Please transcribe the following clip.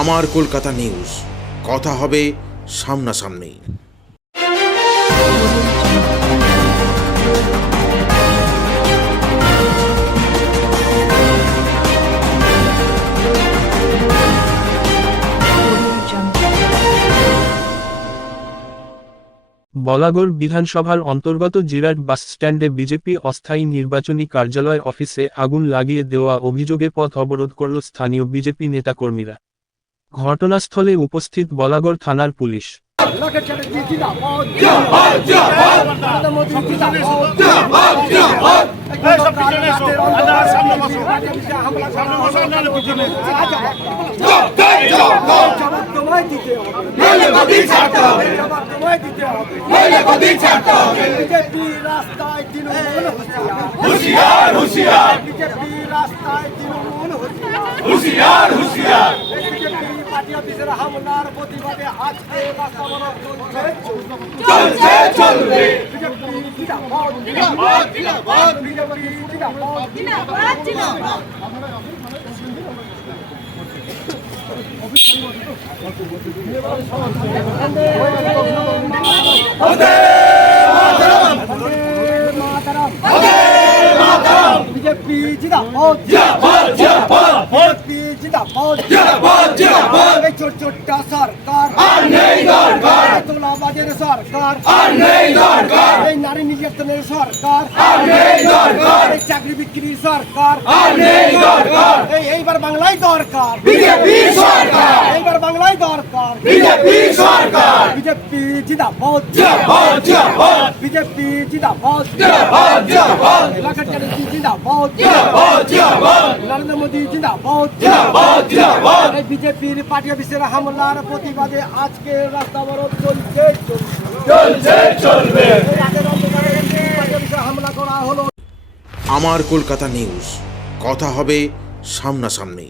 আমার কলকাতা নিউজ, কথা হবে সামনাসামনি। বলাগড় বিধানসভার অন্তর্গত জিরাট বাসস্ট্যান্ডে বিজেপি অস্থায়ী নির্বাচনী কার্যালয় অফিসে আগুন লাগিয়ে দেওয়া অভিযোগে পথ অবরোধ করল স্থানীয় বিজেপি নেতাকর্মীরা। ঘটনাস্থলে উপস্থিত বলাগড় থানার পুলিশ। হামলার প্রতিবাদে আজকে বিজেপি জিন্দাবাদ, বিজেপি জিন্দাবাদ, এই চোরটা সরকার আর নেই দরকার, তোলাবাজের সরকার আর নেই দরকার, এই নারী নির্যাতনের সরকার আর নেই দরকার, এই চাকরি বিক্রির সরকার আর নেই দরকার, এইবার বাংলায় দরকার বিজেপি সরকার, এইবার বাংলায় দরকার বিজেপি সরকার, বিজেপি জিন্দাবাদ, বিজেপি জিন্দাবাদ, এলাকার চ্যাটার্জি জিন্দাবাদ, নরেন্দ্র মোদী জিন্দাবাদ, এই বিজেপির পার্টি অফিসের হামলার প্রতিবাদে আজকে রাস্তা অবরোধ চলবে। হামলা করা হলো। আমার কলকাতা নিউজ, কথা হবে সামনাসামনি।